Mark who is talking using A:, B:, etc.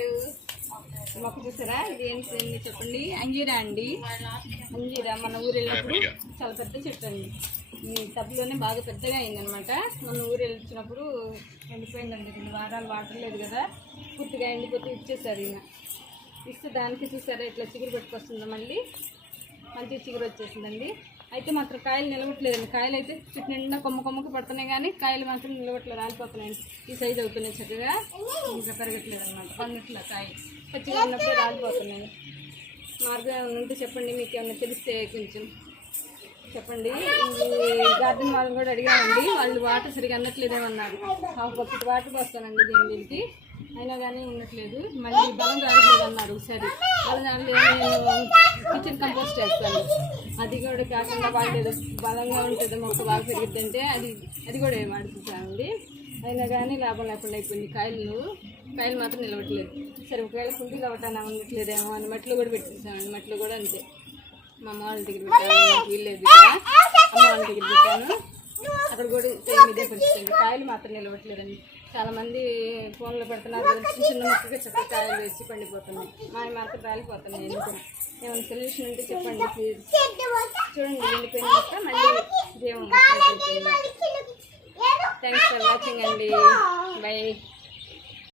A: చేస్తున్నారు. మొక్క చూసారా? ఇది ఏంటి ఏంటి చెప్పండి. అంజీరా అండి. అంజీరా మన ఊరు వెళ్ళినప్పుడు చాలా పెద్ద చెట్టు అండి. టబ్లోనే బాగా పెద్దగా అయిందనమాట మన ఊరు వెళ్ళొచ్చినప్పుడు ఎండిపోయిందండి. రెండు వారాలు వాటర్ లేదు కదా. పూర్తిగా ఎండిపోతే ఇచ్చేసారు ఈయన. ఇస్తే దానికి చూసారా? ఇట్లా చిగురు పెట్టుకొస్తుందా మళ్ళీ? మంచి చిగురు వచ్చేసిందండి. అయితే మాత్రం కాయలు నిలవట్లేదండి. కాయలు అయితే చెట్టు నిండా కొమ్మ కొమ్మకి పడుతున్నాయి కానీ కాయలు మాత్రం నిలవట్లేదు రాలిపోతున్నాయండి ఈ సైజు అవుతున్నాయి చక్కగా. ఇంకా పెరగట్లేదు అనమాట పండట్లే కాయ. పచ్చిగా ఉన్నప్పుడు రాలిపోతున్నాయి. మార్గం ఉంటే చెప్పండి మీకు ఏమైనా తెలిస్తే కొంచెం చెప్పండి. గార్డెన్ వాళ్ళని కూడా అడిగామండి. వాళ్ళు వాటర్ సరిగా అన్నట్లేదేమన్నారు హాఫ్ బకెట్ వాటర్ పోస్తానండి దీని దీనికి అయినా కానీ ఉండట్లేదు. మళ్ళీ బలం రావట్లేదు అన్నారు సరే బలం రాలేదు నేను కిచెన్ కంపోస్ట్ చేస్తాను. అది కూడా కాకుండా వాళ్ళు బలంగా ఉంటుంది మొక్క బాగా పెరుగుతుంటే అది అది కూడా వాడుకుంటామండి అయినా కానీ లాభం లేకుండా అయిపోయింది. కాయలు కాయలు మాత్రం నిలవట్లేదు సరే ఒకవేళ కుండీలు అవ్వటాన్ని ఉండట్లేదేమో అని మట్లో కూడా పెట్టేసామండి. మట్లో కూడా అంతే. మా అమ్మ వాళ్ళ దగ్గర పెట్టాను. నాకు వీల్లేదు అమ్మ వాళ్ళ దగ్గర పెట్టాను. అక్కడ కూడా సేమ్ ఇదే పరిస్థితి. కాయలు మాత్రం నిలవట్లేదండి. చాలా మంది ఫోన్లో పెడుతున్నారు. చిన్న చిన్న మొక్కగా చక్కగా కాయలు వేసి పండిపోతున్నాయి. మా మాత్రం రాలిపోతున్నాయి ఎందుకు ఏమైనా సొల్యూషన్ ఉంటే చెప్పండి ప్లీజ్ చూడండి ఎండిపోయిన మొక్క మళ్ళీ ఇదేమో థ్యాంక్స్ ఫర్ వాచింగ్ అండి. బై